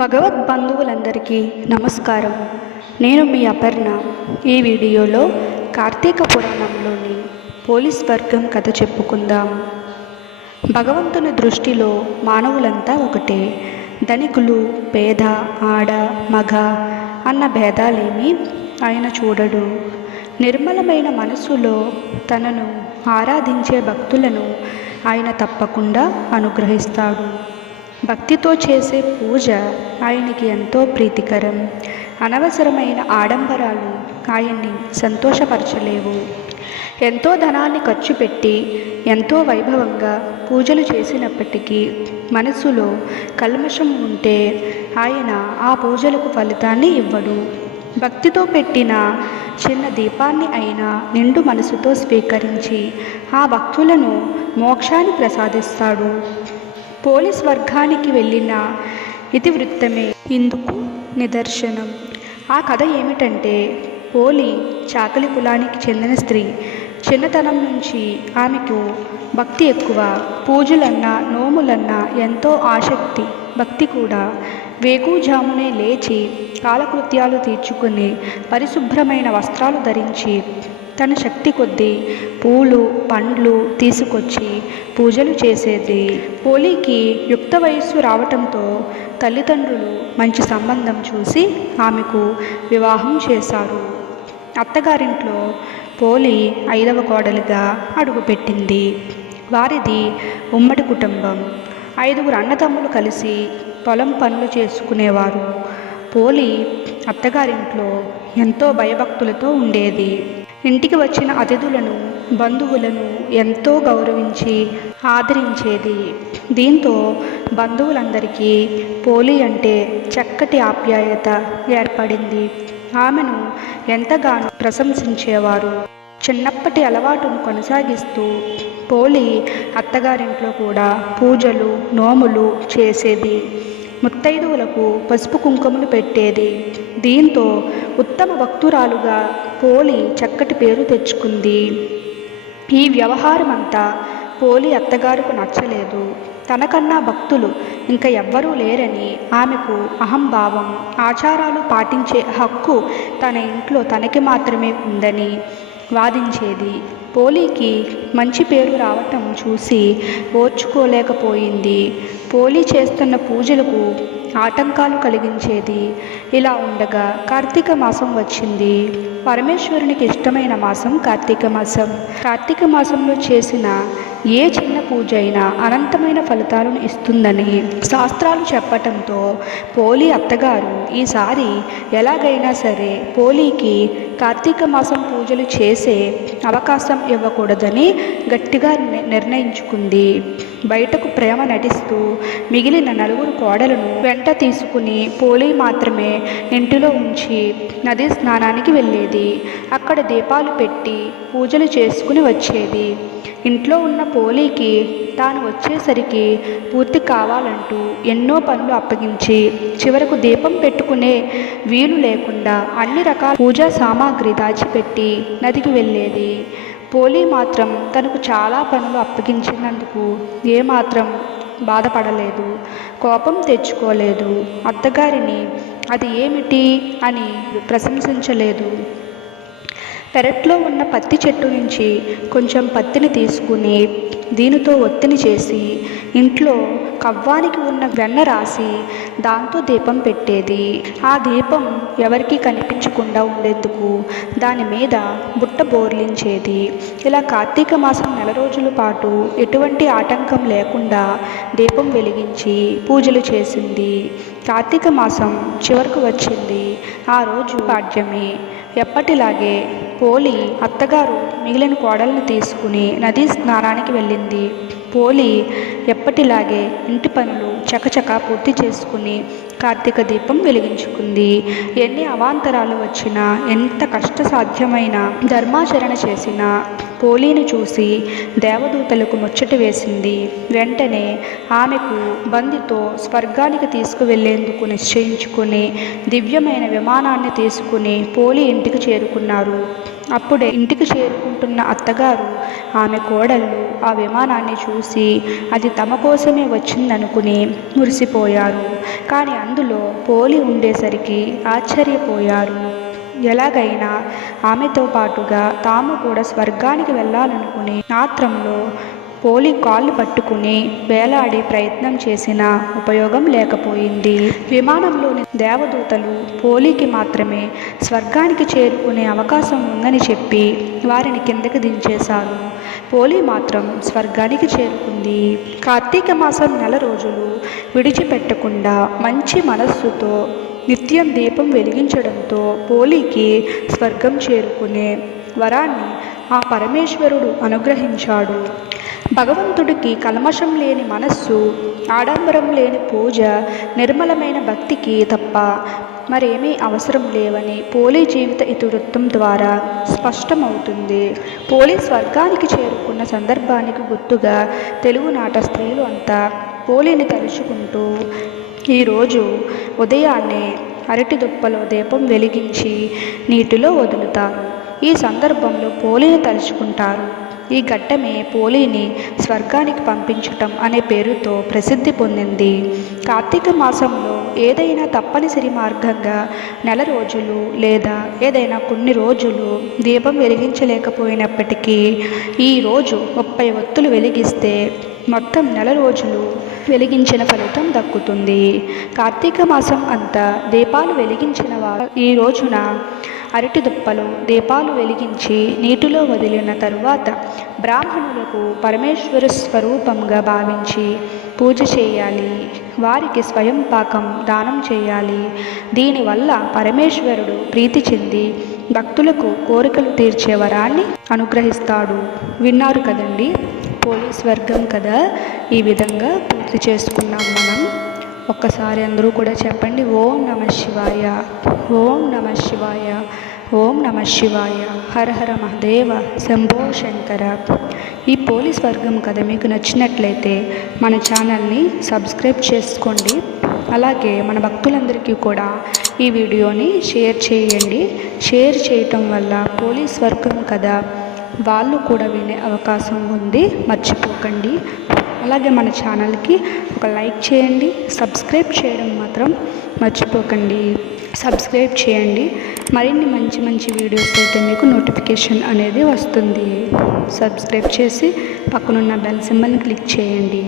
భగవద్బంధువులందరికీ నమస్కారం. నేను మీ అపర్ణ. ఈ వీడియోలో కార్తీక పురాణంలోని పోలీస్ వర్గం కథ చెప్పుకుందాం. భగవంతుని దృష్టిలో మానవులంతా ఒకటే. ధనికులు, పేద, ఆడ, మగ అన్న భేదాలేమీ ఆయన చూడడు. నిర్మలమైన మనసులో తనను ఆరాధించే భక్తులను ఆయన తప్పకుండా అనుగ్రహిస్తాడు. భక్తితో చేసే పూజ ఆయనకి ఎంతో ప్రీతికరం. అనవసరమైన ఆడంబరాలు ఆయన్ని సంతోషపరచలేవు. ఎంతో ధనాన్ని ఖర్చు పెట్టి ఎంతో వైభవంగా పూజలు చేసినప్పటికీ మనసులో కల్మషం ఉంటే ఆయన ఆ పూజలకు ఫలితాన్ని ఇవ్వడు. భక్తితో పెట్టిన చిన్న దీపాన్ని అయినా నిండు మనసుతో స్వీకరించి ఆ భక్తులను మోక్షాన్ని ప్రసాదిస్తాడు. పోలీస్ వర్గానికి వెళ్ళిన ఇతివృత్తమే ఇందుకు నిదర్శనం. ఆ కథ ఏమిటంటే, పోలి చాకలి కులానికి చెందిన స్త్రీ. చిన్నతనం నుంచి ఆమెకు భక్తి ఎక్కువ. పూజలన్నా నోములన్నా ఎంతో ఆసక్తి. భక్తి కూడా. వేకుజామునే లేచి కాలకృత్యాలు తీర్చుకుని పరిశుభ్రమైన వస్త్రాలు ధరించి తన శక్తి కొద్దీ పూలు పండ్లు తీసుకొచ్చి పూజలు చేసేది. పోలికి యుక్త వయస్సు రావటంతో తల్లిదండ్రులు మంచి సంబంధం చూసి ఆమెకు వివాహం చేశారు. అత్తగారింట్లో పోలి 5వ కోడలిగా అడుగుపెట్టింది. వారిది ఉమ్మడి కుటుంబం. 5గురు అన్నదమ్ములు కలిసి పొలం పనులు చేసుకునేవారు. పోలి అత్తగారింట్లో ఎంతో భయభక్తులతో ఉండేది. ఇంటికి వచ్చిన అతిథులను, బంధువులను ఎంతో గౌరవించి ఆదరించేది. దీంతో బంధువులందరికీ పోలి అంటే చక్కటి ఆప్యాయత ఏర్పడింది. ఆమెను ఎంతగానో ప్రశంసించేవారు. చిన్నప్పటి అలవాటును కొనసాగిస్తూ పోలి అత్తగారింట్లో కూడా పూజలు నోములు చేసేది. ముత్తైదువులకు పసుపు కుంకుమలు పెట్టేది. దీంతో ఉత్తమ భక్తురాలుగా పోలి చక్కటి పేరు తెచ్చుకుంది. ఈ వ్యవహారమంతా పోలి అత్తగారికి నచ్చలేదు. తనకన్నా భక్తులు ఇంకా ఎవ్వరూ లేరని, ఆమెకు అహంభావం, ఆచారాలు పాటించే హక్కు తన ఇంట్లో తనకి మాత్రమే ఉందని వాదించేది. పోలికి మంచి పేరు రావటం చూసి ఓర్చుకోలేకపోయింది. పోలి చేస్తున్న పూజలకు ఆటంకాలు కలిగించేది. ఇలా ఉండగా కార్తీక మాసం వచ్చింది. పరమేశ్వరునికి ఇష్టమైన మాసం కార్తీక మాసం. కార్తీక మాసంలో చేసిన ఏ చిన్న పూజ అయినా అనంతమైన ఫలితాలను ఇస్తుందని శాస్త్రాలు చెప్పటంతో పోలి అత్తగారు ఈసారి ఎలాగైనా సరే పోలికి కార్తీక మాసం పూజలు చేసే అవకాశం ఇవ్వకూడదని గట్టిగా నిర్ణయించుకుంది. బయటకు ప్రేమ నటిస్తూ మిగిలిన 4 కోడలను వెంట తీసుకుని పోలి మాత్రమే ఇంటిలో ఉంచి నదీ స్నానానికి వెళ్ళేది. అక్కడ దీపాలు పెట్టి పూజలు చేసుకుని వచ్చేది. ఇంట్లో ఉన్న పోలికి తాను వచ్చేసరికి పూర్తి కావాలంటూ ఎన్నో పనులు అప్పగించి చివరకు దీపం పెట్టుకునే వీలు లేకుండా అన్ని రకాల పూజా సామాగ్రి దాచిపెట్టి నదికి వెళ్ళేది. పోలి మాత్రం తనకు చాలా పనులు అప్పగించినందుకు ఏమాత్రం బాధపడలేదు, కోపం తెచ్చుకోలేదు. అత్తగారిని అది ఏమిటి అని ప్రశంసించలేదు. పెరట్లో ఉన్న పత్తి చెట్టు నుంచి కొంచెం పత్తిని తీసుకుని దీనితో ఒత్తిని చేసి ఇంట్లో కవ్వానికి ఉన్న వెన్న రాసి దాంతో దీపం పెట్టేది. ఆ దీపం ఎవరికీ కనిపించకుండా ఉండేందుకు దాని మీద బుట్ట బోర్లించేది. ఇలా కార్తీక మాసం 4 రోజుల పాటు ఎటువంటి ఆటంకం లేకుండా దీపం వెలిగించి పూజలు చేసింది. కార్తీక మాసం చివరకు వచ్చింది. ఆ రోజు పాడ్యమి. ఎప్పటిలాగే పోలి అత్తగారు మిగిలిన కోడలను తీసుకుని నదీ స్నానానికి వెళ్ళింది. పోలి ఎప్పటిలాగే ఇంటి పనులు చకచకా పూర్తి చేసుకుని కార్తీక దీపం వెలిగించుకుంది. ఎన్ని అవాంతరాలు వచ్చినా, ఎంత కష్టసాధ్యమైన ధర్మాచరణ చేసినా పోలిని చూసి దేవదూతలకు ముచ్చట వేసింది. వెంటనే ఆమెకు బందితో స్వర్గానికి తీసుకువెళ్లేందుకు నిశ్చయించుకుని దివ్యమైన విమానాన్ని తీసుకుని పోలి ఇంటికి చేరుకున్నారు. అప్పుడే ఇంటికి చేరుకుంటున్న అత్తగారు ఆమె కోడళ్ళు ఆ విమానాన్ని చూసి అది తమ కోసమే వచ్చిందనుకుని మురిసిపోయారు. కానీ అందులో పోలి ఉండేసరికి ఆశ్చర్యపోయారు. ఎలాగైనా ఆమెతో పాటుగా తాము కూడా స్వర్గానికి వెళ్ళాలనుకునే ఆత్రంలో పోలి కాళ్ళు పట్టుకుని వేలాడే ప్రయత్నం చేసినా ఉపయోగం లేకపోయింది. విమానంలోని దేవదూతలు పోలికి మాత్రమే స్వర్గానికి చేరుకునే అవకాశం ఉందని చెప్పి వారిని కిందకి దించేశారు. పోలి మాత్రం స్వర్గానికి చేరుకుంది. కార్తీక మాసం 4 రోజులు విడిచిపెట్టకుండా మంచి మనస్సుతో నిత్యం దీపం వెలిగించడంతో పోలికి స్వర్గం చేరుకునే వరాన్ని ఆ పరమేశ్వరుడు అనుగ్రహించాడు. భగవంతుడికి కల్మషం లేని మనస్సు, ఆడంబరం లేని పూజ, నిర్మలమైన భక్తికి తప్ప మరేమీ అవసరం లేవని పోలి జీవిత ఇతివృత్తం ద్వారా స్పష్టమవుతుంది. పోలి స్వర్గానికి చేరుకున్న సందర్భానికి గుర్తుగా తెలుగునాట స్త్రీలు అంతా పోలిని తలుచుకుంటూ ఈరోజు ఉదయాన్నే అరటి దుప్పలో దీపం వెలిగించి నీటిలో వదులుతారు. ఈ సందర్భంలో పోలిని తలుచుకుంటారు. ఈ ఘట్టమే పోలిని స్వర్గానికి పంపించటం అనే పేరుతో ప్రసిద్ధి పొందింది. కార్తీక మాసంలో ఏదైనా తప్పనిసరి మార్గంగా 4 రోజులు లేదా ఏదైనా కొన్ని రోజులు దీపం వెలిగించలేకపోయినప్పటికీ ఈరోజు 30 ఒత్తులు వెలిగిస్తే మొత్తం 4 రోజులు వెలిగించిన ఫలితం దక్కుతుంది. కార్తీక మాసం అంతా దీపాలు వెలిగించిన వారు ఈ రోజున అరటి దుప్పలు దీపాలు వెలిగించి నీటిలో వదిలిన తరువాత బ్రాహ్మణులకు పరమేశ్వర స్వరూపంగా భావించి పూజ చేయాలి. వారికి స్వయం పాకం దానం చేయాలి. దీనివల్ల పరమేశ్వరుడు ప్రీతి చెంది భక్తులకు కోరికలు తీర్చే వరాన్ని అనుగ్రహిస్తాడు. విన్నారు కదండి, పోలీస్ వర్గం కదా. ఈ విధంగా పూర్తి చేసుకున్నాం మనం. ఒక్కసారి అందరూ కూడా చెప్పండి, ఓం నమః శివాయ, ఓం నమః శివాయ, ఓం నమః శివాయ, హర హర మహదేవ, శంభో శంకర. ఈ పోలీస్ వర్గం కథ మీకు నచ్చినట్లయితే మన ఛానల్ని సబ్స్క్రైబ్ చేసుకోండి. అలాగే మన భక్తులందరికీ కూడా ఈ వీడియోని షేర్ చేయండి. షేర్ చేయటం వల్ల పోలీస్ వర్గం కథ వాళ్ళు కూడా వినే అవకాశం ఉంది, మర్చిపోకండి. అలాగే మన ఛానల్కి ఒక లైక్ చేయండి, సబ్స్క్రైబ్ చేయడం మాత్రం మర్చిపోకండి. సబ్స్క్రైబ్ చేయండి, మరిన్ని మంచి మంచి వీడియోస్ అయితే మీకు నోటిఫికేషన్ అనేది వస్తుంది. సబ్స్క్రైబ్ చేసి పక్కనున్న బెల్ సింబల్ని క్లిక్ చేయండి.